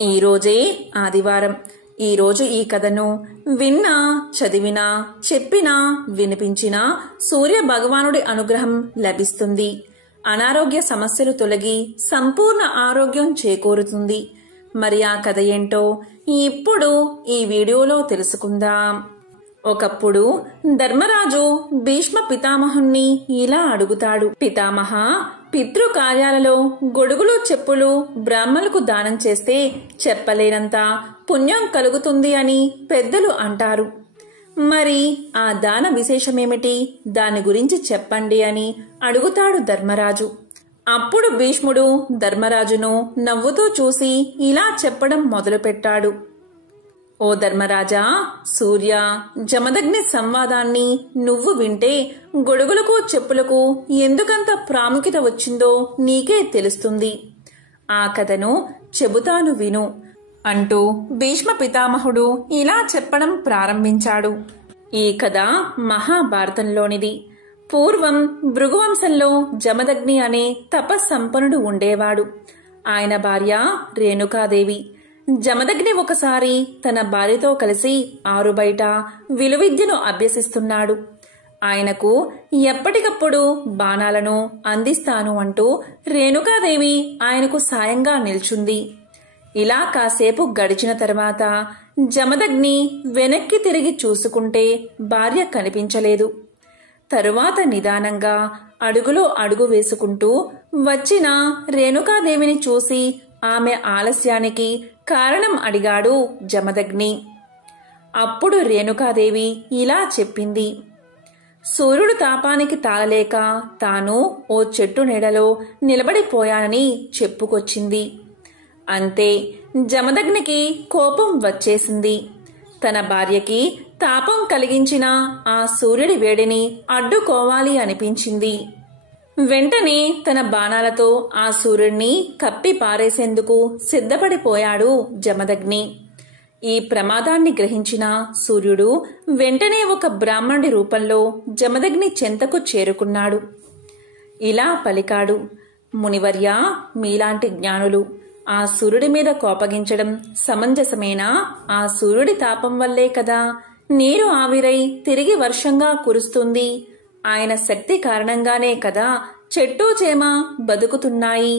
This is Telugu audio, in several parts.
ఈరోజే ఆదివారం. ఈరోజు ఈ కథను విన్నా, చదివినా, చెప్పినా, వినిపించినా సూర్య భగవానుడి అనుగ్రహం లభిస్తుంది. అనారోగ్య సమస్యలు తొలగి సంపూర్ణ ఆరోగ్యం చేకూరుతుంది. మరి ఆ కథ ఏంటో ఇప్పుడు ఈ వీడియోలో తెలుసుకుందాం. ఒకప్పుడు ధర్మరాజు భీష్మ పితామహుణ్ణి ఇలా అడుగుతాడు. పితామహ, పితృ కార్యాలలో గొడుగులు చెప్పులు బ్రాహ్మణులకు దానం చేస్తే చెప్పలేనంత పుణ్యం కలుగుతుంది అని పెద్దలు అంటారు. మరి ఆ దాన విశేషమేమిటి? దాని గురించి చెప్పండి అని అడుగుతాడు ధర్మరాజు. అప్పుడు భీష్ముడు ధర్మరాజును నవ్వుతూ చూసి ఇలా చెప్పడం మొదలుపెట్టాడు. ఓ ధర్మరాజా, సూర్య జమదగ్ని సంవాదాన్ని నువ్వు వింటే గొడుగులకు చెప్పులకు ఎందుకంత ప్రాముఖ్యత వచ్చిందో నీకే తెలుస్తుంది. ఆ కథను చెబుతాను విను అంటూ భీష్మ పితామహుడు ఇలా చెప్పడం ప్రారంభించాడు. ఈ కథ మహాభారతంలోనిది. పూర్వం భృగువంశంలో జమదగ్ని అనే తపస్సంపన్నుడు ఉండేవాడు. ఆయన భార్య రేణుకాదేవి. జమదగ్ని ఒకసారి తన భార్యతో కలిసి ఆరుబయట విలువిద్యను అభ్యసిస్తున్నాడు. ఆయనకు ఎప్పటికప్పుడు బాణాలను అందిస్తాను అంటూ రేణుకాదేవి ఆయనకు సాయంగా నిల్చుంది. ఇలా కాసేపు గడిచిన తర్వాత జమదగ్ని వెనక్కి తిరిగి చూసుకుంటే భార్య కనిపించలేదు. తరువాత నిదానంగా అడుగులో అడుగు వేసుకుంటూ వచ్చిన రేణుకాదేవిని చూసి ఆమె ఆలస్యానికి కారణం అడిగాడు జమదగ్ని. అప్పుడు రేణుకాదేవి ఇలా చెప్పింది. సూర్యుడు తాపానికి తాళలేక తాను ఓ చెట్టు నీడలో నిలబడిపోయానని చెప్పుకొచ్చింది. అంతే, జమదగ్నికి కోపం వచ్చేసింది. తన భార్యకి తాపం కలిగించిన ఆ సూర్యుడి వేడిని అడ్డుకోవాలి అనిపించింది. వెంటనే తన బాణాలతో ఆ సూర్యుడిని కప్పి పారేసేందుకు సిద్ధపడిపోయాడు జమదగ్ని. ఈ ప్రమాదాన్ని గ్రహించిన సూర్యుడు వెంటనే ఒక బ్రాహ్మణుడి రూపంలో జమదగ్ని చెంతకు చేరుకున్నాడు. ఇలా పలికాడు. మునివర్య, మీలాంటి జ్ఞానులు ఆ సూర్యుడి మీద కోపగించడం సమంజసమేనా? ఆ సూర్యుడి తాపం వల్లే కదా నీరు ఆవిరై తిరిగి వర్షంగా కురుస్తుంది. ఆయన శక్తి కారణంగానే కదా చెట్టు చేమ బతుకుతున్నాయి.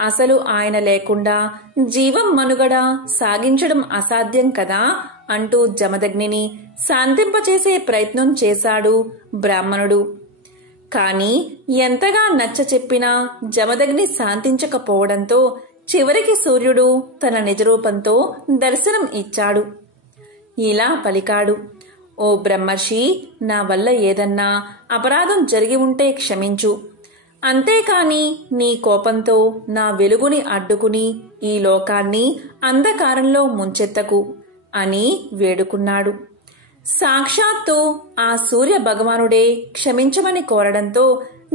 అసలు ఆయన లేకుండా జీవం మనుగడ సాగించడం అసాధ్యం కదా అంటూ జమదగ్నిని శాంతింపచేసే ప్రయత్నం చేశాడు బ్రాహ్మణుడు. కాని ఎంతగా నచ్చ చెప్పినా జమదగ్ని శాంతించకపోవడంతో చివరికి సూర్యుడు తన నిజరూపంతో దర్శనం ఇచ్చాడు. ఇలా పలికాడు. ఓ బ్రహ్మర్షి, నా వల్ల ఏదన్నా అపరాధం జరిగి ఉంటే క్షమించు. అంతేకాని నీ కోపంతో నా వెలుగుని అడ్డుకుని ఈ లోకాన్ని అంధకారంలో ముంచెత్తకు అని వేడుకున్నాడు. సాక్షాత్తు ఆ సూర్య భగవానుడే క్షమించమని కోరడంతో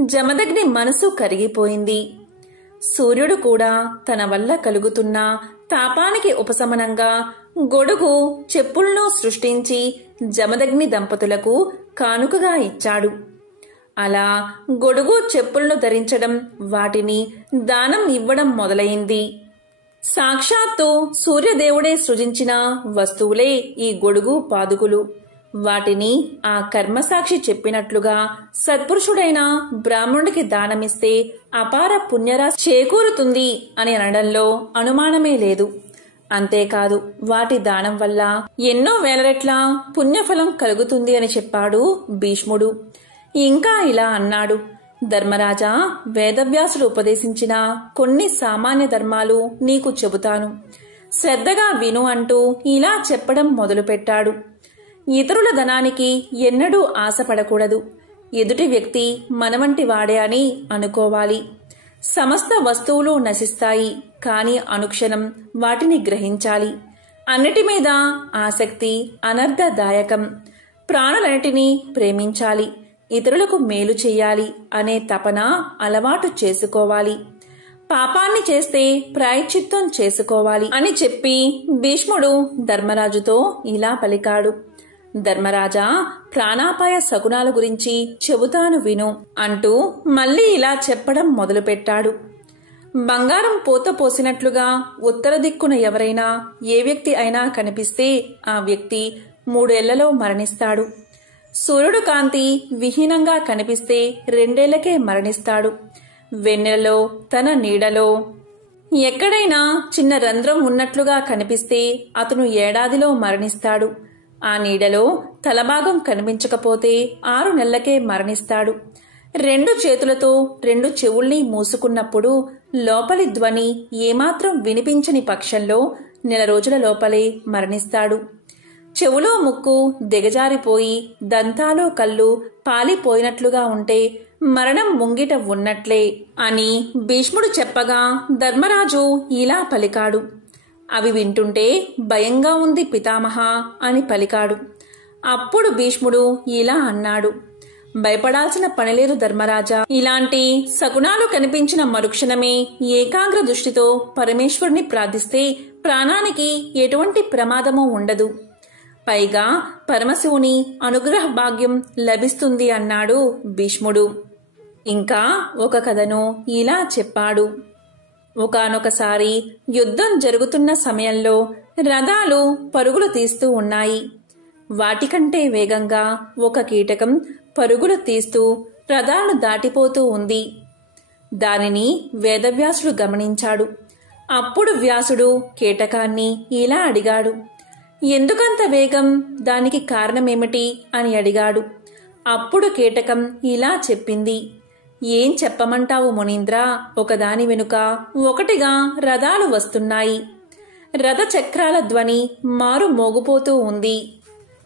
జమదగ్ని మనసు కరిగిపోయింది. సూర్యుడు కూడా తన వల్ల కలుగుతున్న తాపానికి ఉపశమనంగా గొడుగు చెప్పులను సృష్టించి జమదగ్ని దంపతులకు కానుకగా ఇచ్చాడు. అలా గొడుగు చెప్పులను ధరించడం, వాటిని దానం ఇవ్వడం మొదలైంది. సాక్షాత్తు సూర్యదేవుడే సృజించిన వస్తువులే ఈ గొడుగు పాదుకులు. వాటిని ఆ కర్మసాక్షి చెప్పినట్లుగా సత్పురుషుడైన బ్రాహ్మణుడికి దానమిస్తే అపార పుణ్యరాశి చేకూరుతుంది అని అనడంలో అనుమానమే లేదు. అంతేకాదు, వాటి దానం వల్ల ఎన్నో వేల రెట్ల పుణ్యఫలం కలుగుతుంది అని చెప్పాడు భీష్ముడు. ఇంకా ఇలా అన్నాడు. ధర్మరాజా, వేదవ్యాసుడు ఉపదేశించిన కొన్ని సామాన్య ధర్మాలు నీకు చెబుతాను, శ్రద్ధగా విను అంటూ ఇలా చెప్పడం మొదలుపెట్టాడు. ఇతరుల ధనానికి ఎన్నడూ ఆశపడకూడదు. ఎదుటి వ్యక్తి మనవంటి వాడే అని అనుకోవాలి. సమస్త వస్తువులు నశిస్తాయి, కాని అనుక్షణం వాటిని గ్రహించాలి. అన్నిటి మీద ఆసక్తి అనర్థదాయకం. ప్రాణులన్నిటినీ ప్రేమించాలి. ఇతరులకు మేలు చెయ్యాలి అనే తపన అలవాటు చేసుకోవాలి. పాపాన్ని చేస్తే ప్రాయశ్చిత్తం చేసుకోవాలి అని చెప్పి భీష్ముడు ధర్మరాజుతో ఇలా పలికాడు. ధర్మరాజా, ప్రాణాపాయ శకునాల గురించి చెబుతాను విను అంటూ మళ్ళీ ఇలా చెప్పడం మొదలుపెట్టాడు. బంగారం పూత పోసినట్లుగా ఉత్తర దిక్కున ఎవరైనా ఏ వ్యక్తి అయినా కనిపిస్తే ఆ వ్యక్తి 3 ఏళ్లలో మరణిస్తాడు. సూర్యుడు కాంతి విహీనంగా కనిపిస్తే 2 ఏళ్లకే మరణిస్తాడు. వెన్నెలలో తన నీడలో ఎక్కడైనా చిన్న రంధ్రం ఉన్నట్లుగా కనిపిస్తే అతను ఏడాదిలో మరణిస్తాడు. ఆ నీడలో తలభాగం కనిపించకపోతే 6 నెలలకే మరణిస్తాడు. 2 చేతులతో 2 చెవుల్ని మూసుకున్నప్పుడు లోపలి ధ్వని ఏమాత్రం వినిపించని పక్షంలో 1 నెల రోజుల లోపలే మరణిస్తాడు. చెవులో ముక్కు దిగజారిపోయి దంతాలు కళ్ళు పాలిపోయినట్లుగా ఉంటే మరణం ముంగిట ఉన్నట్లే అని భీష్ముడు చెప్పగా ధర్మరాజు ఇలా పలికాడు. అవి వింటుంటే భయంగా ఉంది పితామహ అని పలికాడు. అప్పుడు భీష్ముడు ఇలా అన్నాడు. భయపడాల్సిన పనిలేదు ధర్మరాజా. ఇలాంటి శకునాలు కనిపించిన మరుక్షణమే ఏకాగ్ర దృష్టితో పరమేశ్వరుని ప్రార్థిస్తే ప్రాణానికి ఎటువంటి ప్రమాదమూ ఉండదు. పైగా పరమశివుని అనుగ్రహ భాగ్యం లభిస్తుంది అన్నాడు భీష్ముడు. ఇంకా ఒక కథను ఇలా చెప్పాడు. ఒకానొకసారి యుద్ధం జరుగుతున్న సమయంలో రథాలు పరుగులు తీస్తూ ఉన్నాయి. వాటికంటే వేగంగా ఒక కీటకం పరుగులు తీస్తూ రథాలను దాటిపోతూ ఉంది. దానిని వేదవ్యాసుడు గమనించాడు. అప్పుడు వ్యాసుడు కీటకాన్ని ఇలా అడిగాడు. ఎందుకంత వేగం? దానికి కారణమేమిటి అని అడిగాడు. అప్పుడు కీటకం ఇలా చెప్పింది. ఏం చెప్పమంటావు మునీంద్ర? ఒకదాని వెనుక ఒకటిగా రథాలు వస్తున్నాయి. రథ చక్రాల ధ్వని మారు మోగుపోతూ ఉంది.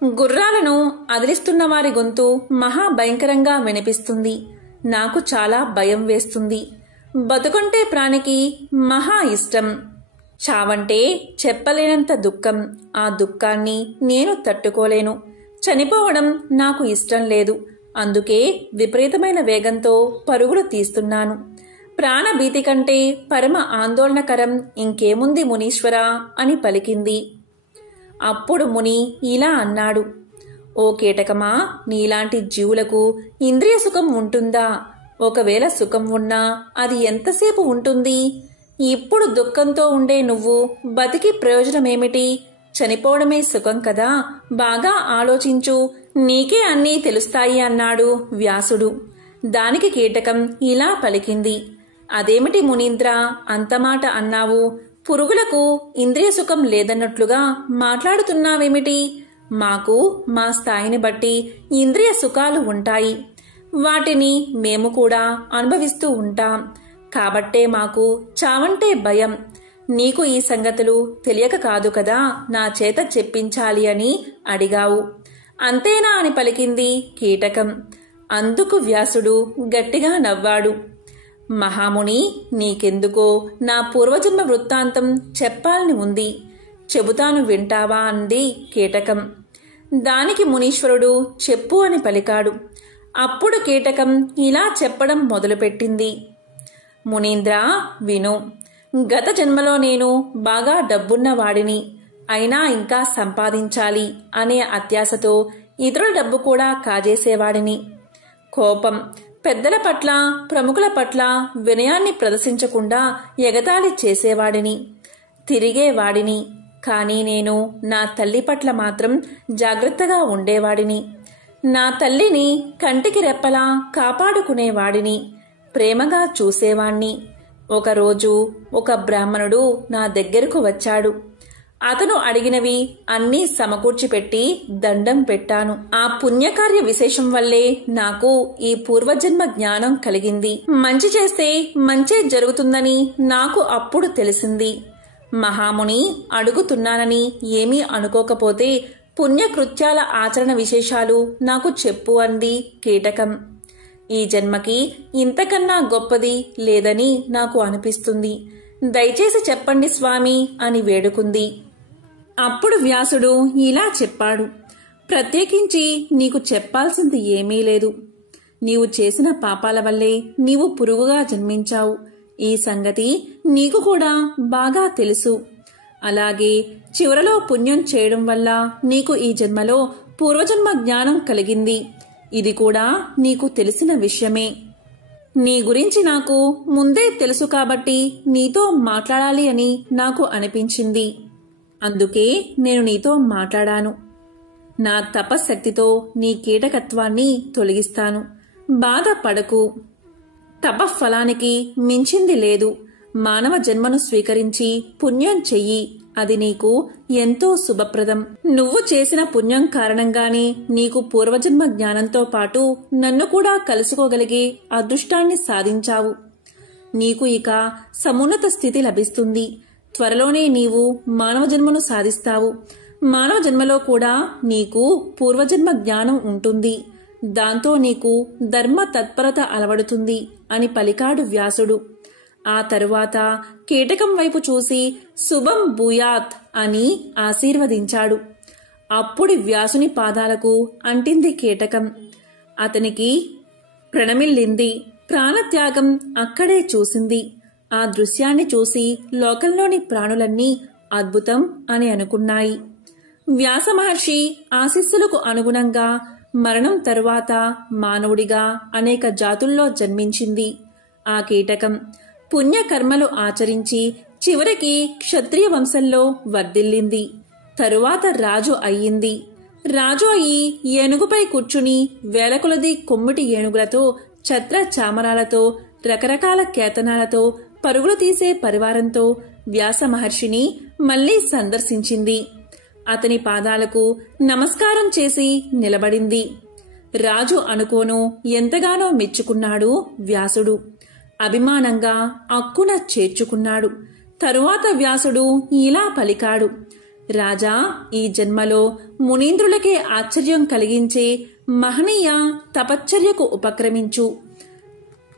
గుర్రాలను అదిలిస్తున్న వారి గొంతు మహాభయంకరంగా వినిపిస్తుంది. నాకు చాలా భయం వేస్తుంది. బతుకంటే ప్రాణికి మహా ఇష్టం. చావంటే చెప్పలేనంత దుఃఖం. ఆ దుఃఖాన్ని నేను తట్టుకోలేను. చనిపోవడం నాకు ఇష్టం లేదు. అందుకే విపరీతమైన వేగంతో పరుగులు తీస్తున్నాను. ప్రాణభీతి కంటే పరమ ఆందోళనకరం ఇంకేముంది మునీశ్వరా అని పలికింది. అప్పుడు ముని ఇలా అన్నాడు. ఓ కీటకమా, నీలాంటి జీవులకు ఇంద్రియ సుఖం ఉంటుందా? ఒకవేళ సుఖం ఉన్నా అది ఎంతసేపు ఉంటుంది? ఇప్పుడు దుఃఖంతో ఉండే నువ్వు బతికి ప్రయోజనమేమిటి? చనిపోవడమే సుఖం కదా. బాగా ఆలోచించు, నీకే అన్నీ తెలుస్తాయి అన్నాడు వ్యాసుడు. దానికి కీటకం ఇలా పలికింది. అదేమిటి మునీంద్ర, అంతమాట అన్నావు? పురుగులకు ఇంద్రియ సుఖం లేదన్నట్లుగా మాట్లాడుతున్నావేమిటి? మాకు మా స్థాయిని బట్టి ఇంద్రియ సుఖాలు ఉంటాయి. వాటిని మేము కూడా అనుభవిస్తూ ఉంటాం. కాబట్టే మాకు చావంటే భయం. నీకు ఈ సంగతులు తెలియక కాదు కదా నా చేత చెప్పించాలి అని అడిగావు. అంతేనా అని పలికింది కీటకం. అందుకు వ్యాసుడు గట్టిగా నవ్వాడు. మహాముని, నీకెందుకో నా పూర్వజన్మ వృత్తాంతం చెప్పాలని ఉంది. చెబుతాను, వింటావా అంది కీటకం. దానికి మునీశ్వరుడు చెప్పు అని పలికాడు. అప్పుడు కీటకం ఇలా చెప్పడం మొదలుపెట్టింది. మునీంద్ర, విను. గత జన్మలో నేను బాగా డబ్బున్న వాడిని. అయినా ఇంకా సంపాదించాలి అనే అత్యాశతో ఇతరుల డబ్బు కూడా కాజేసేవాడిని. కోపం, పెద్దల పట్ల ప్రముఖుల పట్ల వినయాన్ని ప్రదర్శించకుండా ఎగతాళి చేసేవాడిని, తిరిగేవాడిని. కానీ నేను నా తల్లి పట్ల మాత్రం జాగ్రత్తగా ఉండేవాడిని. నా తల్లిని కంటికి రెప్పలా కాపాడుకునేవాడిని, ప్రేమగా చూసేవాణ్ణి. ఒకరోజు ఒక బ్రాహ్మణుడు నా దగ్గరకు వచ్చాడు. అతను అడిగినవి అన్నీ సమకూర్చిపెట్టి దండం పెట్టాను. ఆ పుణ్యకార్య విశేషం వల్లే నాకు ఈ పూర్వజన్మ జ్ఞానం కలిగింది. మంచి చేస్తే మంచే జరుగుతుందని నాకు అప్పుడు తెలిసింది. మహాముని, అడుగుతున్నానని ఏమీ అనుకోకపోతే పుణ్యకృత్యాల ఆచరణ విశేషాలు నాకు చెప్పు అంది కీటకం. ఈ జన్మకి ఇంతకన్నా గొప్పది లేదని నాకు అనిపిస్తుంది. దయచేసి చెప్పండి స్వామి అని వేడుకుంది. అప్పుడు వ్యాసుడు ఇలా చెప్పాడు. ప్రత్యేకించి నీకు చెప్పాల్సింది ఏమీ లేదు. నీవు చేసిన పాపాల వల్లే నీవు పురుగుగా జన్మించావు. ఈ సంగతి నీకు కూడా బాగా తెలుసు. అలాగే చివరలో పుణ్యం చేయడం వల్ల నీకు ఈ జన్మలో పూర్వజన్మ జ్ఞానం కలిగింది. ఇది కూడా నీకు తెలిసిన విషయమే. నీ గురించి నాకు ముందే తెలుసు కాబట్టి నీతో మాట్లాడాలి అని నాకు అనిపించింది. అందుకే నేను నీతో మాట్లాడాను. నా తపశ్శక్తితో నీ కీటకత్వాన్ని తొలగిస్తాను. బాధపడకు. తపఫలానికి మించింది లేదు. మానవ జన్మను స్వీకరించి పుణ్యం చెయ్యి. అది నీకు ఎంతో శుభప్రదం. నువ్వు చేసిన పుణ్యం కారణంగానే నీకు పూర్వజన్మ జ్ఞానంతో పాటు నన్ను కూడా కలుసుకోగలిగే అదృష్టాన్ని సాధించావు. నీకు ఇక సమున్నత స్థితి లభిస్తుంది. త్వరలోనే నీవు మానవ జన్మను సాధిస్తావు. మానవ జన్మలో కూడా నీకు పూర్వజన్మ జ్ఞానం ఉంటుంది. దాంతో నీకు ధర్మ తత్పరత అలవడుతుంది అని పలికాడు వ్యాసుడు. ఆ తరువాత కీటకం వైపు చూసి శుభం భూయాత్ అని ఆశీర్వదించాడు. అప్పుడు వ్యాసుని పాదాలకు అంటింది కీటకం. అతనికి ప్రణమిల్లింది. ప్రాణత్యాగం అక్కడే చూసింది. ఆ దృశ్యాన్ని చూసి లోకంలోని ప్రాణులన్నీ అద్భుతం అని అనుకున్నాయి. వ్యాస మహర్షి ఆశీస్సులకు అనుగుణంగా మరణం తరువాత మానవుడిగా అనేక జాతుల్లో జన్మించింది ఆ కీటకం. పుణ్యకర్మలు ఆచరించి చివరికి క్షత్రియ వంశంలో వర్ధిల్లింది. తరువాత రాజు అయ్యింది. రాజు అయి ఏనుగుపై కూర్చుని వేలకొలది కొమ్మిటి ఏనుగులతో, ఛత్ర చామరాలతో, రకరకాల కేతనాలతో పరుగులు తీసే పరివారంతో వ్యాస మహర్షిని మళ్లీ సందర్శించింది. అతని పాదాలకు నమస్కారం చేసి నిలబడింది. రాజు అనుకోను ఎంతగానో మెచ్చుకున్నాడు వ్యాసుడు. అభిమానంగా అక్కున చేర్చుకున్నాడు. తరువాత వ్యాసుడు ఇలా పలికాడు. రాజా, ఈ జన్మలో మునీంద్రులకే ఆశ్చర్యం కలిగించే మహనీయ తపశ్చర్యకు ఉపక్రమించు.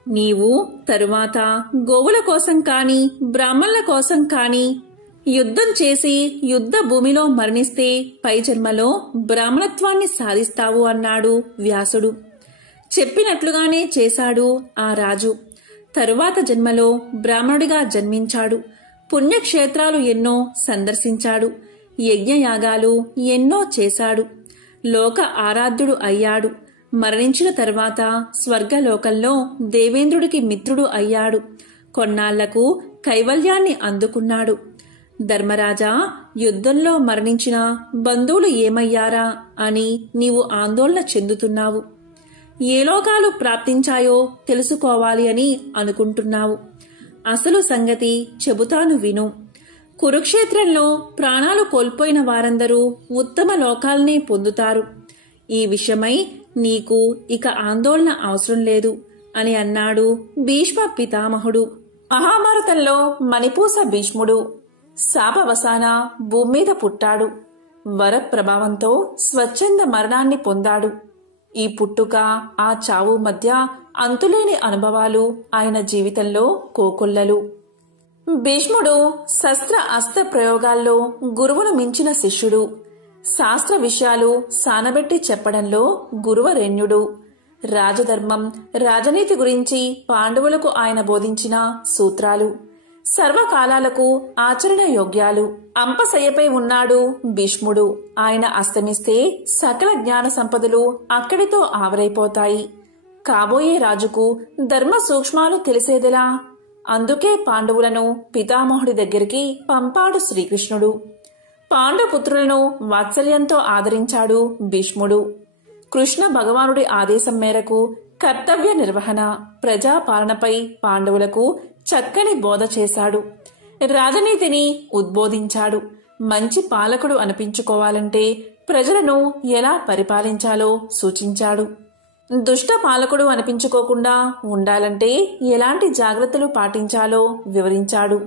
నీవు తరువాత గోవుల కోసం కాని బ్రాహ్మణుల కోసం కాని యుద్ధం చేసి యుద్ధ భూమిలో మరణిస్తే పై జన్మలో బ్రాహ్మణత్వాన్ని సాధిస్తావు అన్నాడు వ్యాసుడు. చెప్పినట్లుగానే చేశాడు ఆ రాజు. తరువాత జన్మలో బ్రాహ్మణుడిగా జన్మించాడు. పుణ్యక్షేత్రాలు ఎన్నో సందర్శించాడు. యజ్ఞయాగాలు ఎన్నో చేశాడు. లోక ఆరాధ్యుడు అయ్యాడు. మరణించిన తరువాత స్వర్గలోకంలో దేవేంద్రుడికి మిత్రుడు అయ్యాడు. కొన్నాళ్లకు కైవల్యాన్ని అందుకున్నాడు. ధర్మరాజా, యుద్ధంలో మరణించిన బంధువులు ఏమయ్యారా అని నీవు ఆందోళన చెందుతున్నావు. ఏ లోకాలు ప్రాప్తించాయో తెలుసుకోవాలి అని అనుకుంటున్నావు. అసలు సంగతి చెబుతాను విను. కురుక్షేత్రంలో ప్రాణాలు కోల్పోయిన వారందరూ ఉత్తమ లోకాల్ని పొందుతారు. ఈ విషయమై నీకు ఇక ఆందోళన అవసరం లేదు అని అన్నాడు భీష్మ పితామహుడు. మహాభారతంలో మణిపూస భీష్ముడు శాపవసాన భూమి మీద పుట్టాడు. వరప్రభావంతో స్వచ్ఛంద మరణాన్ని పొందాడు. ఈ పుట్టుక ఆ చావు మధ్య అంతులేని అనుభవాలు ఆయన జీవితంలో కోకొల్లలు. భీష్ముడు శస్త్ర అస్త్ర ప్రయోగాల్లో గురువును మించిన శిష్యుడు. శాస్త్ర విషయాలు సానబెట్టి చెప్పడంలో గురువరేణ్యుడు. రాజధర్మం, రాజనీతి గురించి పాండవులకు ఆయన బోధించిన సూత్రాలు సర్వకాలాలకు ఆచరణ యోగ్యాలు. అంపశయ్యపై ఉన్నాడు భీష్ముడు. ఆయన అస్తమిస్తే సకల జ్ఞాన సంపదలు అక్కడితో ఆవరైపోతాయి. కాబోయే రాజుకు ధర్మ సూక్ష్మాలు తెలిసేదెలా? అందుకే పాండవులను పితామహుడి దగ్గరికి పంపాడు శ్రీకృష్ణుడు. పాండుపుత్రులను వాత్సల్యంతో ఆదరించాడు భీష్ముడు. కృష్ణ భగవానుడి ఆదేశం మేరకు కర్తవ్య నిర్వహణ, ప్రజాపాలనపై పాండవులకు చక్కని బోధ చేశాడు. రాజనీతిని ఉద్బోధించాడు. మంచి పాలకుడు అనిపించుకోవాలంటే ప్రజలను ఎలా పరిపాలించాలో సూచించాడు. దుష్ట పాలకుడు అనిపించుకోకుండా ఉండాలంటే ఎలాంటి జాగ్రత్తలు పాటించాలో వివరించాడు.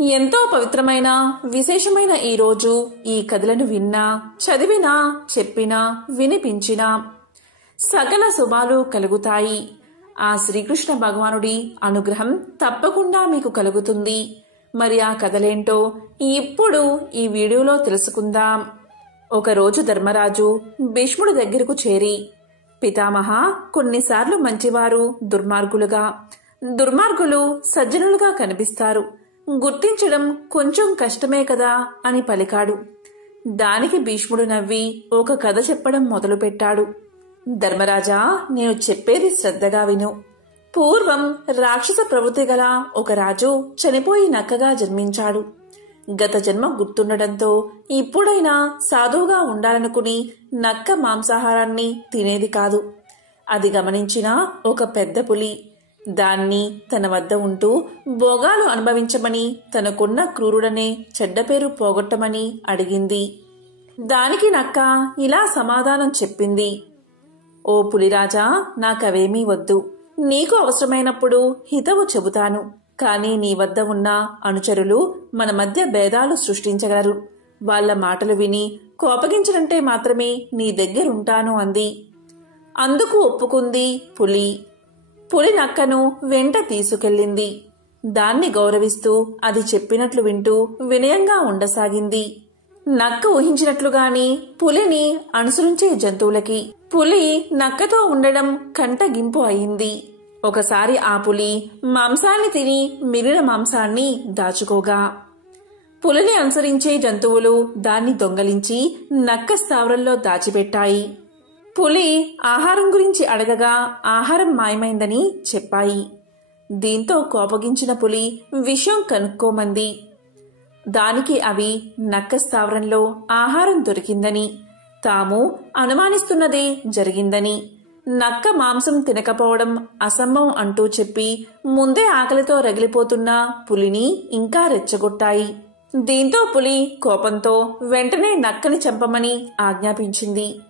ఎంతో పవిత్రమైన విశేషమైన ఈ రోజు ఈ కథలను విన్నా, చదివినా, చెప్పినా, వినిపించినా సకల శుభాలు కలుగుతాయి. ఆ శ్రీకృష్ణ భగవానుడి అనుగ్రహం తప్పకుండా మీకు కలుగుతుంది. మరి ఆ కథలేంటో ఇప్పుడు ఈ వీడియోలో తెలుసుకుందాం. ఒకరోజు ధర్మరాజు భీష్ముడి దగ్గరకు చేరి, పితామహ, కొన్నిసార్లు మంచివారు దుర్మార్గులుగా, దుర్మార్గులు సజ్జనులుగా కనిపిస్తారు. గుర్తించడం కొంచెం కష్టమే కదా అని పలికాడు. దానికి భీష్ముడు నవ్వి ఒక కథ చెప్పడం మొదలుపెట్టాడు. ధర్మరాజా, నేను చెప్పేది శ్రద్ధగా విను. పూర్వం రాక్షస ప్రవృత్తి గల ఒక రాజు చనిపోయి నక్కగా జన్మించాడు. గత జన్మ గుర్తుండటంతో ఇప్పుడైనా సాధువుగా ఉండాలనుకుని నక్క మాంసాహారాన్ని తినేది కాదు. అది గమనించిన ఒక పెద్ద పులి దాన్ని తన వద్ద ఉంటూ భోగాలు అనుభవించమని, తనకున్న క్రూరుడనే చెడ్డ పేరు పోగొట్టమని అడిగింది. దానికి నక్క ఇలా సమాధానం చెప్పింది. ఓ పులిరాజా, నాకవేమీ వద్దు. నీకు అవసరమైనప్పుడు హితవు చెబుతాను. కాని నీ వద్ద ఉన్న అనుచరులు మన మధ్య భేదాలు సృష్టించగలరు. వాళ్ల మాటలు విని కోపగించనంటే మాత్రమే నీ దగ్గరుంటాను అంది. అందుకు ఒప్పుకుంది పులి. పులి నక్కను వెంట తీసుకెళ్ళింది. దాన్ని గౌరవిస్తూ అది చెప్పినట్లు వింటూ వినయంగా ఉండసాగింది. నక్క ఊహించినట్లుగాని పులిని అనుసరించే జంతువులకి పులి నక్కతో ఉండడం కంటగింపు అయింది. ఒకసారి ఆ పులి మాంసాన్ని తిని మిగిలిన మాంసాన్ని దాచుకోగా పులిని అనుసరించే జంతువులు దాన్ని దొంగలించి నక్క స్థావరంలో దాచిపెట్టాయి. పులి ఆహారం గురించి అడగగా ఆహారం మాయమైందని చెప్పాయి. దీంతో కోపగించిన పులి విషయం కనుక్కోమంది. దానికి అవి నక్క స్థావరంలో ఆహారం దొరికిందని, తాము అనుమానిస్తున్నదే జరిగిందని, నక్క మాంసం తినకపోవడం అసంభవం అంటూ చెప్పి ముందే ఆకలితో రగిలిపోతున్న పులిని ఇంకా రెచ్చగొట్టాయి. దీంతో పులి కోపంతో వెంటనే నక్కని చంపమని ఆజ్ఞాపించింది.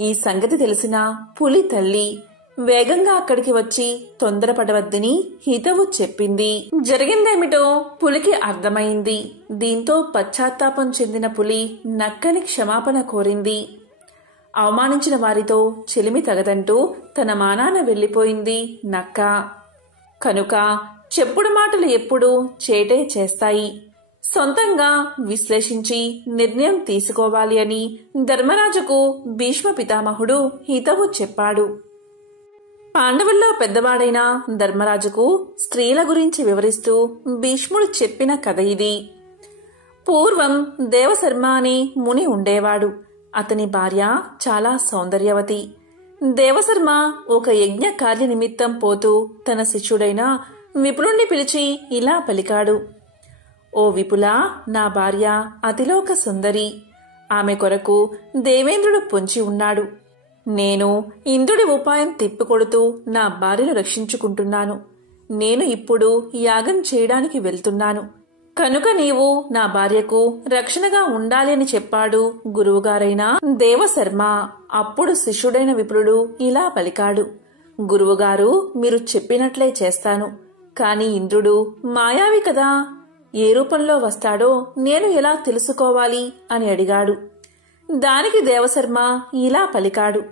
ఈ సంగతి తెలిసిన పులి తల్లి వేగంగా అక్కడికి వచ్చి తొందరపడవద్దని హితవు చెప్పింది. జరిగిందేమిటో పులికి అర్థమైంది. దీంతో పశ్చాత్తాపం చెందిన పులి నక్కని క్షమాపణ కోరింది. అవమానించిన వారితో చెలిమి తగదంటూ తన మానాన వెళ్లిపోయింది నక్క. కనుక చెప్పుడు మాటలు ఎప్పుడూ చేటే చేస్తాయి. సొంతంగా విశ్లేషించి నిర్ణయం తీసుకోవాలి అని ధర్మరాజుకు భీష్మ పితామహుడు హితవు చెప్పాడు. పాండవుల్లో పెద్దవాడైన ధర్మరాజుకు స్త్రీల గురించి వివరిస్తూ భీష్ముడు చెప్పిన కథ ఇది. పూర్వం దేవశర్మ అనే ముని ఉండేవాడు. అతని భార్య చాలా సౌందర్యవతి. దేవశర్మ ఒక యజ్ఞ కార్య నిమిత్తం పోతూ తన శిష్యుడైన విపులుణ్ణి పిలిచి ఇలా పలికాడు. ఓ విపులా, నా భార్య అతిలోక సుందరి. ఆమె కొరకు దేవేంద్రుడు పొంచి ఉన్నాడు. నేను ఇంద్రుడి ఉపాయం తిప్పికొడుతూ నా భార్యను రక్షించుకుంటున్నాను. నేను ఇప్పుడు యాగం చేయడానికి వెళ్తున్నాను. కనుక నీవు నా భార్యకు రక్షణగా ఉండాలి అని చెప్పాడు గురువుగారైన దేవశర్మ. అప్పుడు శిష్యుడైన విపులుడు ఇలా పలికాడు. గురువుగారు, మీరు చెప్పినట్లే చేస్తాను. కాని ఇంద్రుడు మాయావి కదా, ఏ రూపంలో వస్తాడో నేను ఎలా తెలుసుకోవాలి అని అడిగాడు. దానికి దేవశర్మ ఇలా పలికాడు.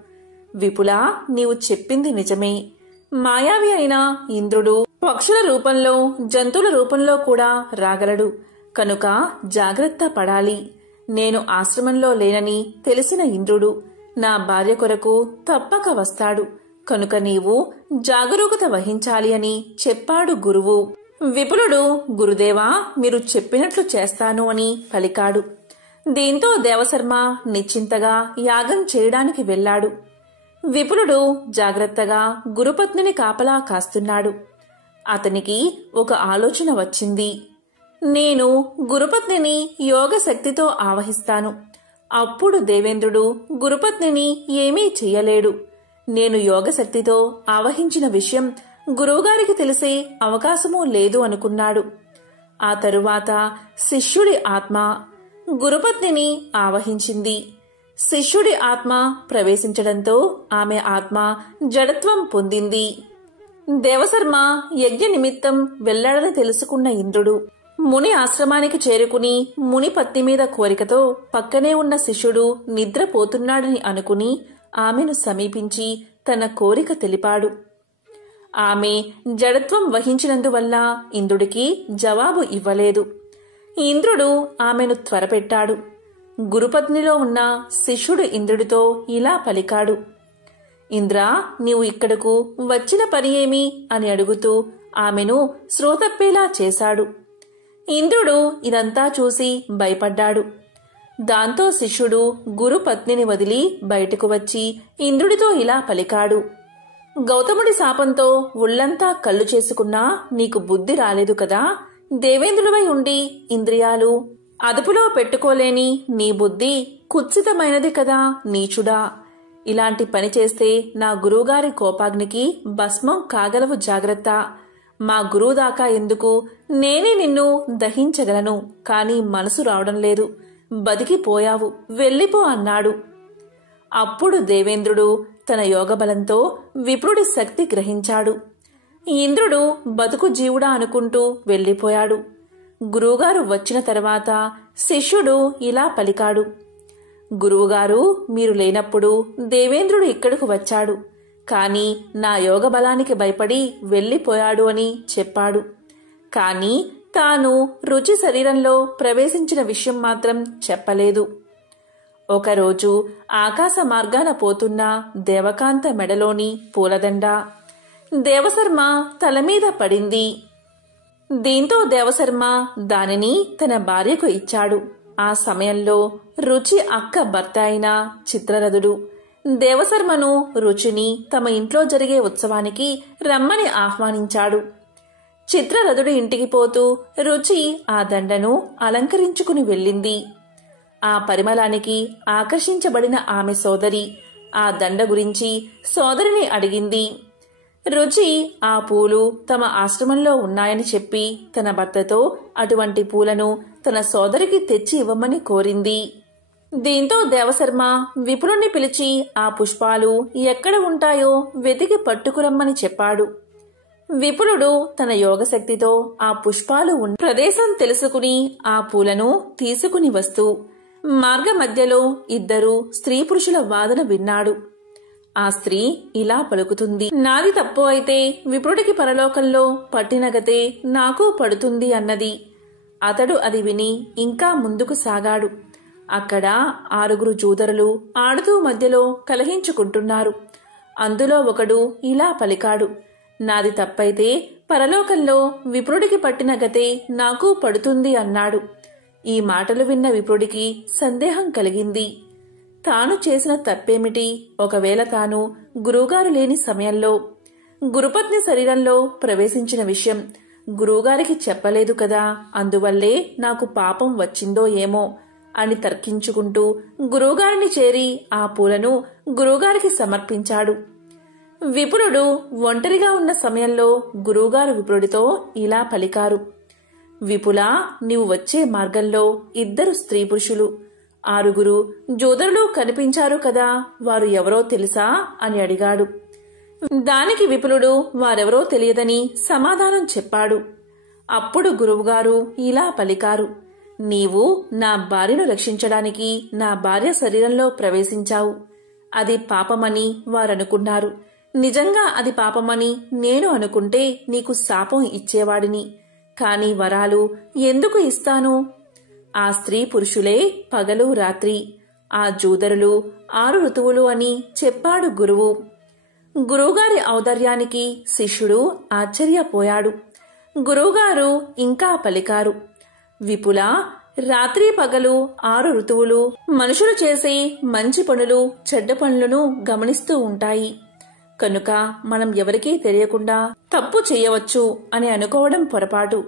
విపులా, నీవు చెప్పింది నిజమే. మాయావి అయిన ఇంద్రుడు పక్షుల రూపంలో, జంతువుల రూపంలో కూడా రాగలడు. కనుక జాగ్రత్త పడాలి. నేను ఆశ్రమంలో లేనని తెలిసిన ఇంద్రుడు నా భార్య కొరకు తప్పక వస్తాడు. కనుక నీవు జాగరూకత వహించాలి అని చెప్పాడు గురువు. విపులుడు, గురుదేవా, మీరు చెప్పినట్లు చేస్తాను అని పలికాడు. దీంతో దేవశర్మ నిశ్చింతగా యాగం చేయడానికి వెళ్లాడు. విపులుడు జాగ్రత్తగా గురుపత్నిని కాపలా కాస్తున్నాడు. అతనికి ఒక ఆలోచన వచ్చింది. నేను గురుపత్నిని యోగ శక్తితో ఆవహిస్తాను. అప్పుడు దేవేంద్రుడు గురుపత్నిని ఏమీ చెయ్యలేడు. నేను యోగశక్తితో ఆవహించిన విషయం గురువుగారికి తెలిసే అవకాశమూ లేదు అనుకున్నాడు. ఆ తరువాత శిష్యుడి ఆత్మ గురుపత్నిని ఆవహించింది. శిష్యుడి ఆత్మ ప్రవేశించడంతో ఆమె ఆత్మ జడత్వం పొందింది. దేవశర్మ యజ్ఞ నిమిత్తం వెళ్లాడని తెలుసుకున్న ఇంద్రుడు ముని ఆశ్రమానికి చేరుకుని ముని పత్ని మీద కోరికతో పక్కనే ఉన్న శిష్యుడు నిద్రపోతున్నాడని అనుకుని ఆమెను సమీపించి తన కోరిక తెలిపాడు. ఆమె జడత్వం వహించినందువల్ల ఇంద్రుడికి జవాబు ఇవ్వలేదు. ఇంద్రుడు ఆమెను త్వరపెట్టాడు. గురుపత్నిలో ఉన్న శిష్యుడు ఇంద్రుడితో ఇలా పలికాడు. ఇంద్రా, నీవు ఇక్కడకు వచ్చిన పని ఏమి అని అడుగుతూ ఆమెను శ్రోతప్పేలా చేశాడు. ఇంద్రుడు ఇదంతా చూసి భయపడ్డాడు. దాంతో శిష్యుడు గురుపత్నిని వదిలి బయటకు వచ్చి ఇంద్రుడితో ఇలా పలికాడు. గౌతముడి శాపంతో ఒళ్లంతా కళ్ళు చేసుకున్నా నీకు బుద్ధి రాలేదు కదా. దేవేంద్రుడివై ఉండి ఇంద్రియాలు అదుపులో పెట్టుకోలేని నీ బుద్ధి కుత్సితమైనది కదా నీచుడా. ఇలాంటి పని చేస్తే నా గురువుగారి కోపాగ్నికి భస్మం కాగలవు, జాగ్రత్త. మా గురువు దాకా ఎందుకు, నేనే నిన్ను దహించగలను, కాని మనసు రావడం లేదు. బతికిపోయావు, వెళ్ళిపో అన్నాడు. అప్పుడు దేవేంద్రుడు తన యోగబలంతో విప్రుడి శక్తి గ్రహించాడు. ఇంద్రుడు బతుకు జీవుడా అనుకుంటూ వెళ్ళిపోయాడు. గురువుగారు వచ్చిన తర్వాత శిష్యుడు ఇలా పలికాడు. గురువుగారు, మీరు లేనప్పుడు దేవేంద్రుడు ఇక్కడకు వచ్చాడు, కాని నా యోగ బలానికి భయపడి వెళ్ళిపోయాడు అని చెప్పాడు. కాని తాను రుచి శరీరంలో ప్రవేశించిన విషయం మాత్రం చెప్పలేదు. ఒకరోజు ఆకాశ మార్గాన పోతున్న దేవకాంత మెడలోని పూలదండ దేవశర్మ తలమీద పడింది. దీంతో దేవశర్మ దానిని తన భార్యకు ఇచ్చాడు. ఆ సమయంలో రుచి అక్క భర్త అయిన చిత్రరథుడు దేవశర్మను, రుచిని తమ ఇంట్లో జరిగే ఉత్సవానికి రమ్మని ఆహ్వానించాడు. చిత్రరథుడు ఇంటికి పోతూ రుచి ఆ దండను అలంకరించుకుని వెళ్ళింది. ఆ పరిమళానికి ఆకర్షించబడిన ఆమె సోదరి ఆ దండ గురించి సోదరిని అడిగింది. రుచి ఆ పూలు తమ ఆశ్రమంలో ఉన్నాయని చెప్పి తన భర్తతో అటువంటి పూలను తన సోదరికి తెచ్చి ఇవ్వమని కోరింది. దీంతో దేవశర్మ విపులుని పిలిచి ఆ పుష్పాలు ఎక్కడ ఉంటాయో వెతికి పట్టుకురమ్మని చెప్పాడు. విపులుడు తన యోగశక్తితో ఆ పుష్పాలు ఉన్న ప్రదేశం తెలుసుకుని ఆ పూలను తీసుకుని వస్తూ మార్గ మధ్యలో ఇద్దరు స్త్రీ పురుషుల వాదన విన్నాడు. ఆ స్త్రీ ఇలా పలుకుతుంది. నాది తప్పు అయితే విప్రుడికి పరలోకంలో పట్టినగతే నాకు పడుతుంది అన్నది. అతడు అది విని ఇంకా ముందుకు సాగాడు. అక్కడ 6 జూదరులు ఆడుతూ మధ్యలో కలహించుకుంటున్నారు. అందులో ఒకడు ఇలా పలికాడు. నాది తప్పైతే పరలోకంలో విప్రుడికి పట్టిన గతే నాకు పడుతుంది అన్నాడు. ఈ మాటలు విన్న విప్రుడికి సందేహం కలిగింది. తాను చేసిన తప్పేమిటి? ఒకవేళ తాను గురువుగారు లేని సమయంలో గురుపత్ని శరీరంలో ప్రవేశించిన విషయం గురువుగారికి చెప్పలేదు కదా, అందువల్లే నాకు పాపం వచ్చిందో ఏమో అని తర్కించుకుంటూ గురువుగారిని చేరి ఆ పూలను గురువుగారికి సమర్పించాడు. విపులుడు ఒంటరిగా ఉన్న సమయంలో గురువుగారు విపులుడితో ఇలా పలికారు. విపులా, నీవు వచ్చే మార్గంలో 2 స్త్రీ పురుషులు 6 జోదరులు కనిపించారు కదా, వారు ఎవరో తెలుసా అని అడిగాడు. దానికి విపులుడు వారెవరో తెలియదని సమాధానం చెప్పాడు. అప్పుడు గురువుగారు ఇలా పలికారు. నీవు నా భార్యను రక్షించడానికి నా భార్య శరీరంలో ప్రవేశించావు. అది పాపమని వారనుకున్నారు. నిజంగా అది పాపమని నేను అనుకుంటే నీకు శాపం ఇచ్చేవాడిని. కాని వరాలు ఎందుకు ఇస్తాను? ఆ స్త్రీ పురుషులే పగలు రాత్రి, ఆ జూదరులు 6 ఋతువులు అని చెప్పాడు గురువు. గురువుగారి ఔదార్యానికి శిష్యుడు ఆశ్చర్యపోయాడు. గురువుగారు ఇంకా పలికారు. విపుల, రాత్రి పగలు 6 ఋతువులు మనుషులు చేసే మంచి పనులు చెడ్డ పనులను గమనిస్తూ ఉంటాయి. కనుక మనం ఎవరికీ తెలియకుండా తప్పు చేయవచ్చు అని అనుకోవడం పొరపాటు.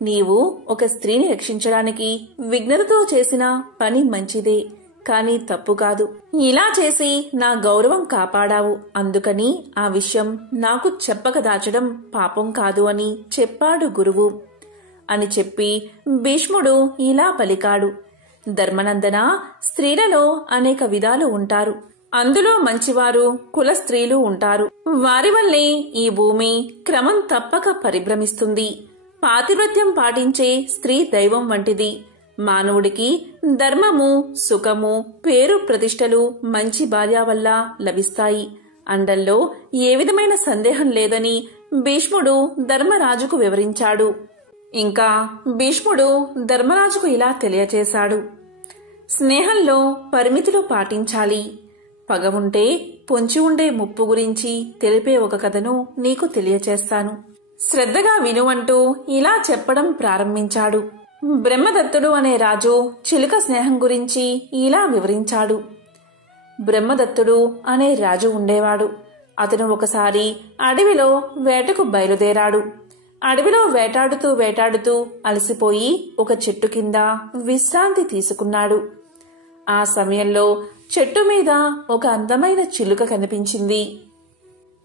నీవు ఒక స్త్రీని రక్షించడానికి విఘ్నతతో చేసిన పని మంచిదే, కాని తప్పు కాదు. ఇలా చేసి నా గౌరవం కాపాడావు. అందుకని ఆ విషయం నాకు చెప్పక దాచడం పాపం కాదు అని చెప్పాడు గురువు అని చెప్పి భీష్ముడు ఇలా పలికాడు. ధర్మనందన, స్త్రీలలో అనేక విధాలు ఉంటారు. అందులో మంచివారు కుల స్త్రీలు ఉంటారు. వారి వల్లే ఈ భూమి క్రమం తప్పక పరిభ్రమిస్తుంది. పాతివ్రత్యం పాటించే స్త్రీ దైవం వంటిది. మానవుడికి ధర్మము, సుఖము, పేరు, ప్రతిష్టలు మంచి భార్య వల్ల లభిస్తాయి అండంలో ఏ విధమైన సందేహం లేదని భీష్ముడు ధర్మరాజుకు వివరించాడు. ఇంకా భీష్ముడు ధర్మరాజుకు ఇలా తెలియచేశాడు. స్నేహంలో పరిమితులు పాటించాలి. పగ ఉంటే పొంచి ఉండే ముప్పు గురించి తెలిపే ఒక కథను నీకు తెలియచేస్తాను. శ్రద్ధగా వినువంటూ ఇలా చెప్పడం ప్రారంభించాడు. బ్రహ్మదత్తుడు అనే రాజు చిలుక స్నేహం గురించి ఇలా వివరించాడు. బ్రహ్మదత్తుడు అనే రాజు ఉండేవాడు. అతను ఒకసారి అడవిలో వేటకు బయలుదేరాడు. అడవిలో వేటాడుతూ వేటాడుతూ అలసిపోయి ఒక చెట్టు కింద విశ్రాంతి తీసుకున్నాడు. ఆ సమయంలో చెట్టు మీద ఒక అందమైన చిలుక కనిపించింది.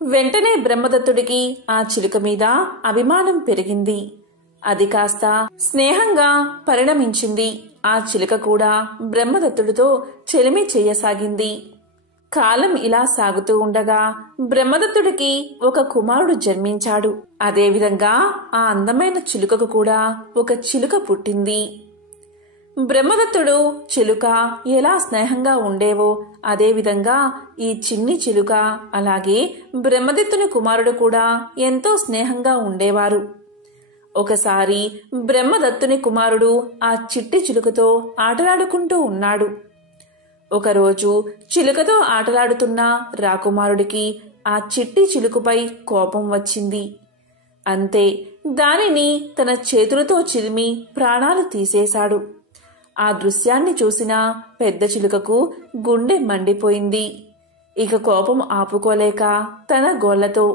వెంటనే బ్రహ్మదత్తుడికి ఆ చిలుక మీద అభిమానం పెరిగింది. అది కాస్త స్నేహంగా పరిణమించింది. ఆ చిలుక కూడా బ్రహ్మదత్తుడితో చెలిమి చేయసాగింది. కాలం ఇలా సాగుతూ ఉండగా బ్రహ్మదత్తుడికి ఒక కుమారుడు జన్మించాడు. అదేవిధంగా ఆ అందమైన చిలుకకు కూడా ఒక చిలుక పుట్టింది. బ్రహ్మదత్తుడు చిలుక ఎలా స్నేహంగా ఉండేవో అదేవిధంగా ఈ చిన్ని చిలుక అలాగే బ్రహ్మదత్తుని కుమారుడు కూడా ఎంతో స్నేహంగా ఉండేవారు. ఒకసారి బ్రహ్మదత్తుని కుమారుడు ఆ చిట్టి చిలుకతో ఆటలాడుకుంటూ ఉన్నాడు. ఒకరోజు చిలుకతో ఆటలాడుతున్న రాకుమారుడికి ఆ చిట్టి చిలుకపై కోపం వచ్చింది. అంతే, దానిని తన చేతులతో చిలిమి ప్రాణాలు తీసేశాడు. ఆ దృశ్యాన్ని చూసిన పెద్ద చిలుకకు గుండె మండిపోయింది. ఇక కోపం ఆపుకోలేక తన గోళ్లతో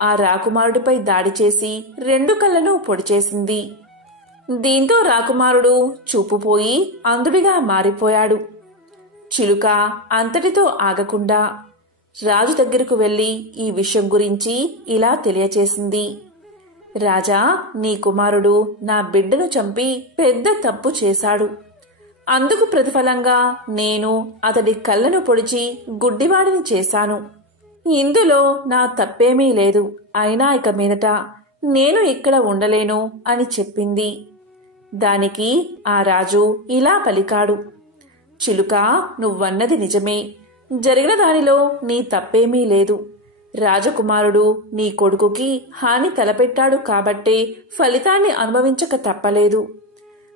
ఆ రాకుమారుడిపై దాడి చేసి 2 కళ్ళను పొడిచేసింది. దీంతో రాకుమారుడు చూపుపోయి అంధుడిగా మారిపోయాడు. చిలుక అంతటితో ఆగకుండా రాజు దగ్గరకు వెళ్లి ఈ విషయం గురించి ఇలా తెలియచేసింది. రాజా, నీ కుమారుడు నా బిడ్డను చంపి పెద్ద తప్పు చేశాడు. అందుకు ప్రతిఫలంగా నేను అతడి కళ్ళను పొడిచి గుడ్డివాడిని చేశాను. ఇందులో నా తప్పేమీ లేదు. అయినా ఇక మీదట నేను ఇక్కడ ఉండలేను అని చెప్పింది. దానికి ఆ రాజు ఇలా పలికాడు. చిలుక, నువ్వన్నది నిజమే. జరిగిన దానిలో నీ తప్పేమీ లేదు. రాజకుమారుడు నీ కొడుకుకి హాని తలపెట్టాడు కాబట్టే ఫలితాన్ని అనుభవించక తప్పలేదు.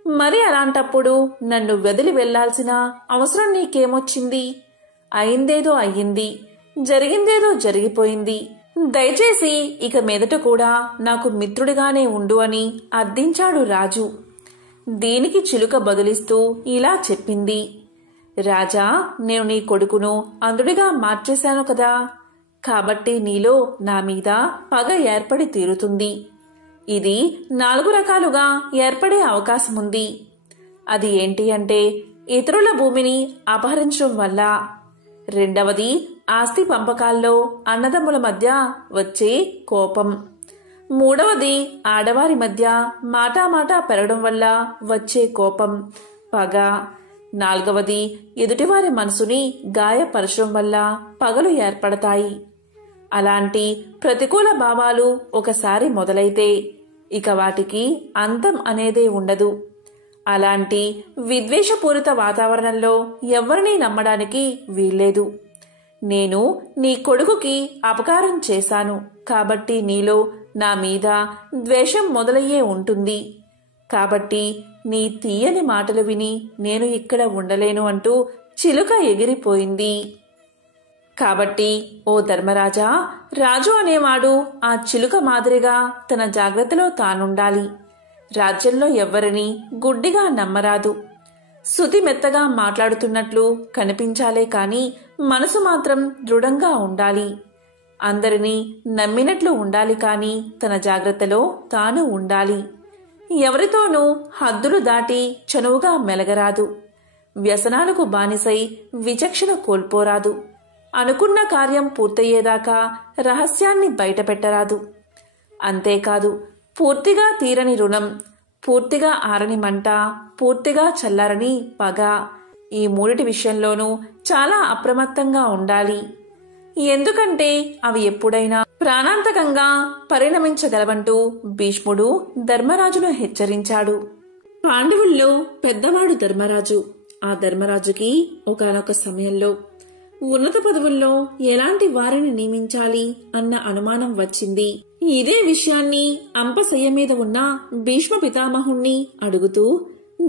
మరి అలాంటప్పుడు నన్ను వదిలి వెళ్లాల్సిన అవసరం నీకేమొచ్చింది? అయిందేదో అయ్యింది, జరిగిందేదో జరిగిపోయింది. దయచేసి ఇక మీదట కూడా నాకు మిత్రుడిగానే ఉండు అని అర్థించాడు రాజు. దీనికి చిలుక బదులిస్తూ ఇలా చెప్పింది. రాజా, నేను నీ కొడుకును అంధుడిగా మార్చేశాను కదా, కాబట్టి నీలో నా మీద పగ ఏర్పడి తీరుతుంది. ఇది 4 రకాలుగా ఏర్పడే అవకాశముంది. అది ఏంటి అంటే, ఇతరుల భూమిని అపహరించడం వల్ల, రెండవది ఆస్తి పంపకాల్లో అన్నదమ్ముల మధ్య వచ్చే కోపం, మూడవది ఆడవారి మధ్య మాటామాటా పెరగడం వల్ల వచ్చే కోపం, పగ, నాలుగవది ఎదుటివారి మనసుని గాయపరచడం వల్ల పగలు ఏర్పడతాయి. అలాంటి ప్రతికూల భావాలు ఒకసారి మొదలైతే ఇక వాటికి అంతం అనేదే ఉండదు. అలాంటి విద్వేషపూరిత వాతావరణంలో ఎవరినీ నమ్మడానికి వీల్లేదు. నేను నీ కొడుకుకి అపకారం చేశాను కాబట్టి నీలో నా మీద ద్వేషం మొదలయ్యే ఉంటుంది. కాబట్టి నీ తీయని మాటలు విని నేను ఇక్కడ ఉండలేను అంటూ చిలుక ఎగిరిపోయింది. కాబట్టి ఓ ధర్మరాజా, రాజు అనేవాడు ఆ చిలుక మాదిరిగా తన జాగ్రత్తలో తానుండాలి. రాజ్యంలో ఎవ్వరిని గుడ్డిగా నమ్మరాదు. శృతి మెత్తగా మాట్లాడుతున్నట్లు కనిపించాలే కాని మనసు మాత్రం దృఢంగా ఉండాలి. అందరినీ నమ్మినట్లు ఉండాలి కాని తన జాగ్రత్తలో తాను ఉండాలి. ఎవరితోనూ హద్దులు దాటి చనువుగా మెలగరాదు. వ్యసనాలకు బానిసై విచక్షణ కోల్పోరాదు. అనుకున్న కార్యం పూర్తయ్యేదాకా రహస్యాన్ని బయటపెట్టరాదు. అంతేకాదు, పూర్తిగా తీరని రుణం, పూర్తిగా ఆరని మంట, పూర్తిగా చల్లారని పగ, ఈ మూడిటి విషయంలోనూ చాలా అప్రమత్తంగా ఉండాలి. ఎందుకంటే అవి ఎప్పుడైనా ప్రాణాంతకంగా పరిణమించగలవంటూ భీష్ముడు ధర్మరాజును హెచ్చరించాడు. పాండవుల్లో పెద్దవాడు ధర్మరాజు. ఆ ధర్మరాజుకి ఒకానొక సమయంలో ఉన్నత పదవుల్లో ఎలాంటి వారిని నియమించాలి అన్న అనుమానం వచ్చింది. ఇదే విషయాన్ని అంపశయ్య మీద ఉన్న భీష్మ పితామహుణ్ణి అడుగుతూ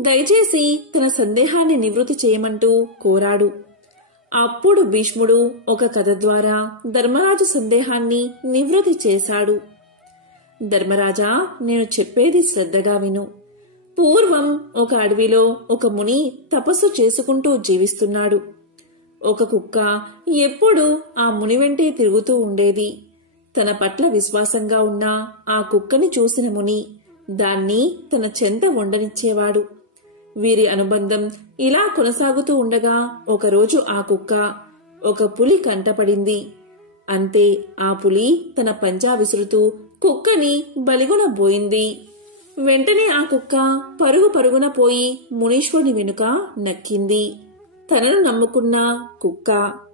దయచేసి తన సందేహాన్ని నివృత్తి చేయమంటూ కోరాడు. అప్పుడు భీష్ముడు ఒక కథ ద్వారా ధర్మరాజు సందేహాన్ని నివృత్తి చేశాడు. ధర్మరాజా, నేను చెప్పేది శ్రద్ధగా విను. పూర్వం ఒక అడవిలో ఒక ముని తపస్సు చేసుకుంటూ జీవిస్తున్నాడు. ఒక కుక్క ఎప్పుడూ ఆ ముని వెంటే తిరుగుతూ ఉండేది. తన పట్ల విశ్వాసంగా ఉన్న ఆ కుక్కని చూసిన ముని దాన్ని తన చెంత ఉండనిచ్చేవాడు. వీరి అనుబంధం ఇలా కొనసాగుతూ ఉండగా ఒకరోజు ఆ కుక్క ఒక పులి కంటపడింది. అంతే, ఆ పులి తన పంజా విసురుతూ కుక్కని బలిగొనబోయింది. వెంటనే ఆ కుక్క పరుగు పరుగున పోయి మునీశ్వరుని వెనుక నక్కింది. తనను నమ్ముకున్న కుక్క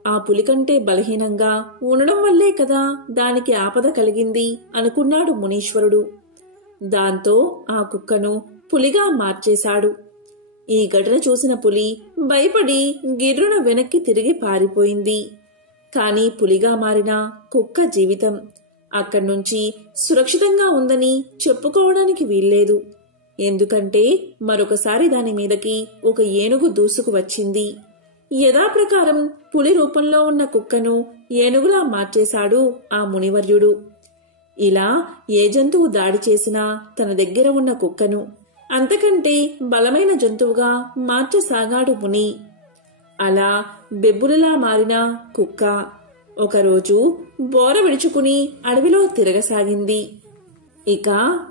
ఆ పులి కంటే బలహీనంగా ఉండడం వల్లే కదా దానికి ఆపద కలిగింది అనుకున్నాడు మునీశ్వరుడు. దాంతో ఆ కుక్కను పులిగా మార్చేశాడు. ఈ ఘటన చూసిన పులి భయపడి గిర్రున వెనక్కి తిరిగి పారిపోయింది. కాని పులిగా మారిన కుక్క జీవితం అక్కడ్నుంచి సురక్షితంగా ఉందని చెప్పుకోవడానికి వీల్లేదు. ఎందుకంటే మరొకసారి దాని మీదకి ఒక ఏనుగు దూసుకు వచ్చింది. యథాప్రకారం పులి రూపంలో ఉన్న కుక్కను ఏనుగులా మార్చేశాడు ఆ మునివర్యుడు. ఇలా ఏ జంతువు దాడి చేసినా తన దగ్గర ఉన్న కుక్కను అంతకంటే బలమైన జంతువుగా మార్చసాగాడు ముని. అలా బెబ్బులులా మారిన కుక్క ఒకరోజు బోర విడుచుకుని అడవిలో తిరగసాగింది. ఇక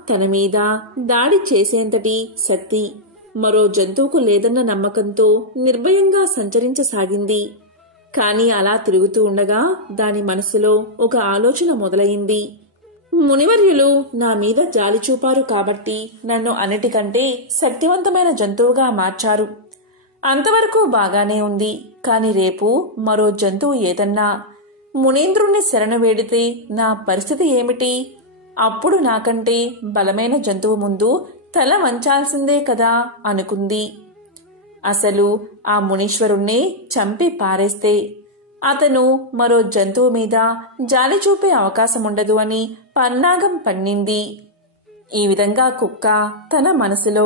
తన మీద దాడి చేసేంతటి శక్తి మరో జంతువుకు లేదన్న నమ్మకంతో నిర్భయంగా సంచరించసాగింది. కాని అలా తిరుగుతూ ఉండగా దాని మనసులో ఒక ఆలోచన మొదలైంది. మునివర్యులు నా మీద జాలి చూపారు కాబట్టి నన్ను అన్నిటికంటే శక్తివంతమైన జంతువుగా మార్చారు. అంతవరకు బాగానే ఉంది. కాని రేపు మరో జంతువు ఏదన్నా మునీంద్రుణ్ణి శరణు వేడితే నా పరిస్థితి ఏమిటి? అప్పుడు నాకంటే బలమైన జంతువు ముందు తల వంచాల్సిందే కదా అనుకుంది. అసలు ఆ మునీశ్వరుణ్ణి చంపి పారేస్తే అతను మరో జంతువు మీద జాలి చూపే అవకాశముండదు అని పన్నాగం పన్నింది. ఈ విధంగా కుక్క తన మనసులో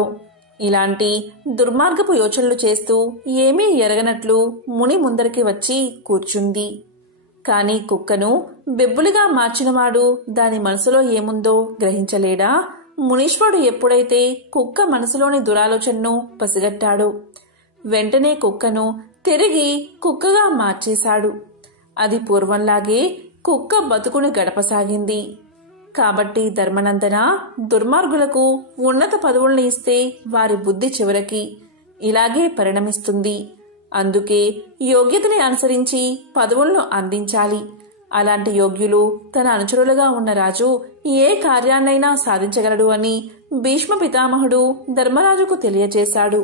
ఇలాంటి దుర్మార్గపు యోచనలు చేస్తూ ఏమీ ఎరగనట్లు ముని ముందరికి వచ్చి కూర్చుంది. కాని కుక్కను బెబ్బులిగా మార్చినవాడు దాని మనసులో ఏముందో గ్రహించలేడా? మునీశ్వరుడు ఎప్పుడైతే కుక్క మనసులోని దురాలోచనను పసిగట్టాడో వెంటనే కుక్కను తిరిగి కుక్కగా మార్చేశాడు. అది పూర్వంలాగే కుక్క బతుకుని గడపసాగింది. కాబట్టి ధర్మనందన, దుర్మార్గులకు ఉన్నత పదవుల్ని ఇస్తే వారి బుద్ధి చివరికి ఇలాగే పరిణమిస్తుంది. అందుకే యోగ్యతని అనుసరించి పదవులను అందించాలి. అలాంటి యోగ్యులు తన అనుచరులుగా ఉన్న రాజు ఏ కార్యాన్నైనా సాధించగలడు అని భీష్మ పితామహుడు ధర్మరాజుకు తెలియజేశాడు.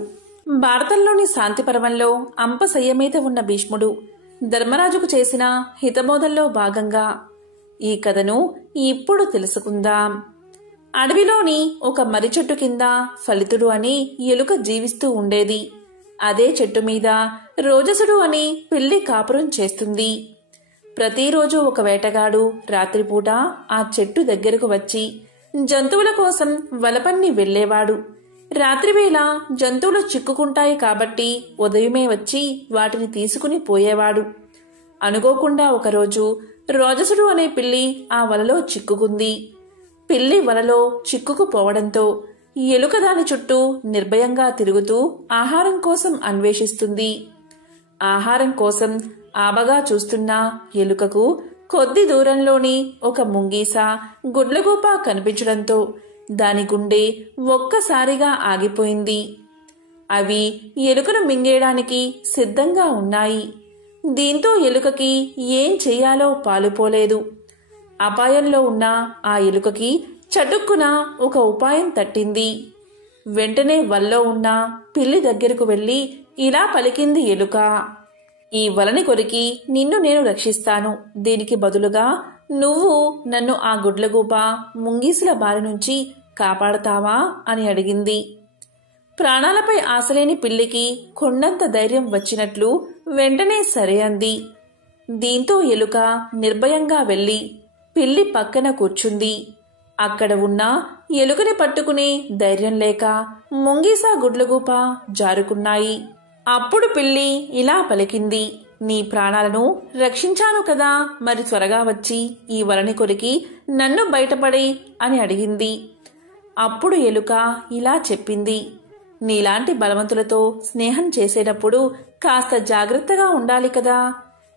భారతంలోని శాంతి పర్వంలో అంపశయ్య మీద ఉన్న భీష్ముడు ధర్మరాజుకు చేసిన హితబోధల్లో భాగంగా ఈ కథను ఇప్పుడు తెలుసుకుందాం. అడవిలోని ఒక మర్రి చెట్టు కింద ఫలితుడు అని ఎలుక జీవిస్తూ ఉండేది. అదే చెట్టు మీద రోజసుడు అని పిల్లి కాపురం చేస్తుంది. ప్రతిరోజు ఒక వేటగాడు రాత్రిపూట ఆ చెట్టు దగ్గరకు వచ్చి జంతువుల కోసం వలపన్ని వెళ్లేవాడు. రాత్రివేళ జంతువులు చిక్కుకుంటాయి కాబట్టి ఉదయమే వచ్చి వాటిని తీసుకుని పోయేవాడు. అనుకోకుండా ఒకరోజు రోజసుడు అనే పిల్లి ఆ వలలో చిక్కుకుంది. పిల్లి వలలో చిక్కుకుపోవడంతో ఎలుక దాని చుట్టూ నిర్భయంగా తిరుగుతూ ఆహారం కోసం అన్వేషిస్తుంది. ఆహారం కోసం ఆబగా చూస్తున్న ఎలుకకు కొద్ది దూరంలోని ఒక ముంగీస, గుడ్లగూప కనిపించడంతో దాని గుండె ఒక్కసారిగా ఆగిపోయింది. అవి ఎలుకను మింగేయడానికి సిద్ధంగా ఉన్నాయి. దీంతో ఎలుకకి ఏం చెయ్యాలో పాలుపోలేదు. అపాయంలో ఉన్న ఆ ఎలుకకి చటుక్కున ఒక ఉపాయం తట్టింది. వెంటనే వల్లో ఉన్న పిల్లి దగ్గరకు వెళ్లి ఇలా పలికింది ఎలుక, ఈ వలని కొరికి నిన్ను నేను రక్షిస్తాను. దీనికి బదులుగా నువ్వు నన్ను ఆ గుడ్లగూప, ముంగీసుల బారి నుంచి కాపాడతావా అని అడిగింది. ప్రాణాలపై ఆశలేని పిల్లికి కొండంత ధైర్యం వచ్చినట్లు వెంటనే సరే అంది. దీంతో ఎలుక నిర్భయంగా వెళ్లి పిల్లి పక్కన కూర్చుంది. అక్కడ ఉన్న ఎలుకని పట్టుకునే ధైర్యం లేక ముంగీసా, గుడ్లగూప జారుకున్నాయి. అప్పుడు పిల్లి ఇలా పలికింది, నీ ప్రాణాలను రక్షించాను కదా, మరి త్వరగా వచ్చి ఈ వలని కొరికి నన్ను బయటపడే అని అడిగింది. అప్పుడు ఎలుక ఇలా చెప్పింది, నీలాంటి బలవంతులతో స్నేహం చేసేటప్పుడు కాస్త జాగ్రత్తగా ఉండాలి కదా.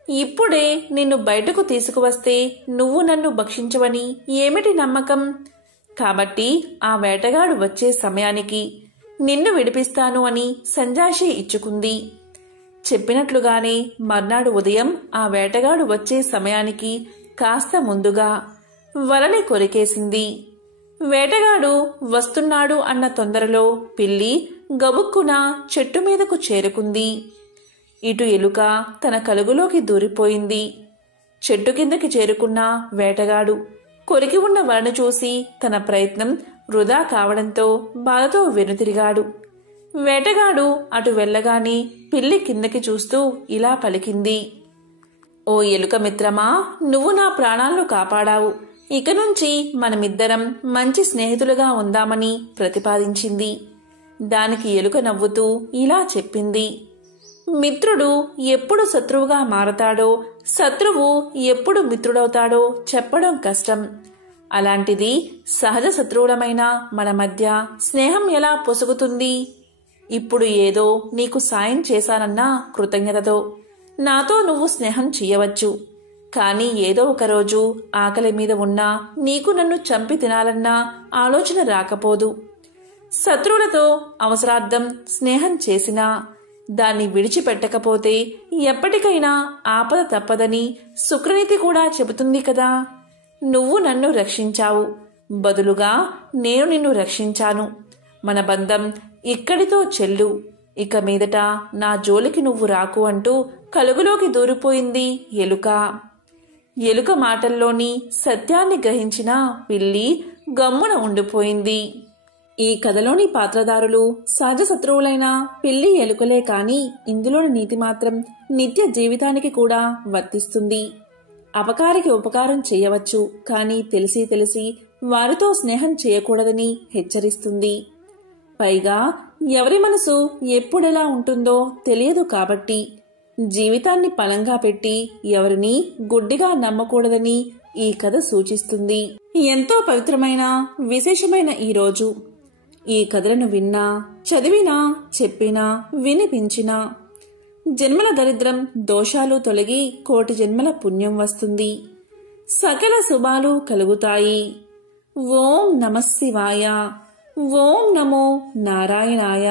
ఇప్పుడే నిన్ను బయటకు తీసుకువస్తే నువ్వు నన్ను భక్షించవని ఏమిటి నమ్మకం? కాబట్టి ఆ వేటగాడు వచ్చే సమయానికి నిన్ను విడిపిస్తాను అని సంజాషి ఇచ్చుకుంది. చెప్పినట్లుగానే మర్నాడు ఉదయం ఆ వేటగాడు వచ్చే సమయానికి కాస్త ముందుగా వలని కొరికేసింది. వేటగాడు వస్తున్నాడు అన్న తొందరలో పిల్లి గబుక్కున చెట్టు మీదకు చేరుకుంది. ఇటు ఎలుక తన కలుగులోకి దూరిపోయింది. చెట్టు కిందకి చేరుకున్న వేటగాడు కొరికి ఉన్న వలను చూసి తన ప్రయత్నం వృధా కావడంతో బాధతో వెనుతిరిగాడు. వేటగాడు అటు వెళ్ళగానే పిల్లి కిందకి చూస్తూ ఇలా పలికింది. ఓ ఎలుక మిత్రమా, నువ్వు నా ప్రాణాలను కాపాడావు. ఇక నుంచి మనమిద్దరం మంచి స్నేహితులుగా ఉందామని ప్రతిపాదించింది. దానికి ఎలుక నవ్వుతూ ఇలా చెప్పింది. మిత్రుడు ఎప్పుడు శత్రువుగా మారతాడో, శత్రువు ఎప్పుడు మిత్రుడవుతాడో చెప్పడం కష్టం. అలాంటిది సహజ శత్రువులమైన మన మధ్య స్నేహం ఎలా పొసుగుతుంది? ఇప్పుడు ఏదో నీకు సాయం చేశానన్న కృతజ్ఞతతో నాతో నువ్వు స్నేహం చెయ్యవచ్చు. కానీ ఏదో ఒకరోజు ఆకలి మీద ఉన్నా నీకు నన్ను చంపి తినాలన్న ఆలోచన రాకపోదు. శత్రువులతో అవసరార్థం స్నేహం చేసినా దాన్ని విడిచిపెట్టకపోతే ఎప్పటికైనా ఆపద తప్పదని శుక్రనీతి కూడా చెబుతుంది కదా. నువ్వు నన్ను రక్షించావు, బదులుగా నేను నిన్ను రక్షించాను. మన బంధం ఇక్కడితో చెల్లు. ఇక మీదట నా జోలికి నువ్వు రాకు అంటూ కలుగులోకి దూరిపోయింది ఎలుక. ఎలుక మాటల్లోని సత్యాన్ని గ్రహించిన పిల్లి గమ్మున ఉండిపోయింది. ఈ కథలోని పాత్రధారులు సహజ శత్రువులైన పిల్లి ఎలుకలే కాని ఇందులోని నీతి మాత్రం నిత్య జీవితానికి కూడా వర్తిస్తుంది. అపకారికి ఉపకారం చేయవచ్చు, కానీ తెలిసి వారితో స్నేహం చేయకూడదని హెచ్చరిస్తుంది. పైగా ఎవరి మనసు ఎప్పుడెలా ఉంటుందో తెలియదు కాబట్టి జీవితాన్ని పలంగా పెట్టి ఎవరిని గుడ్డిగా నమ్మకూడదని ఈ కథ సూచిస్తుంది. ఎంతో పవిత్రమైన విశేషమైన ఈ రోజు ఈ కథలను విన్నా, చదివినా, చెప్పినా, వినిపించినా జన్మల దరిద్రం దోషాలు తొలగి కోటి జన్మల పుణ్యం వస్తుంది. సకల శుభాలు కలుగుతాయి. ఓం నమః శివాయ. ఓం నమో నారాయణాయ.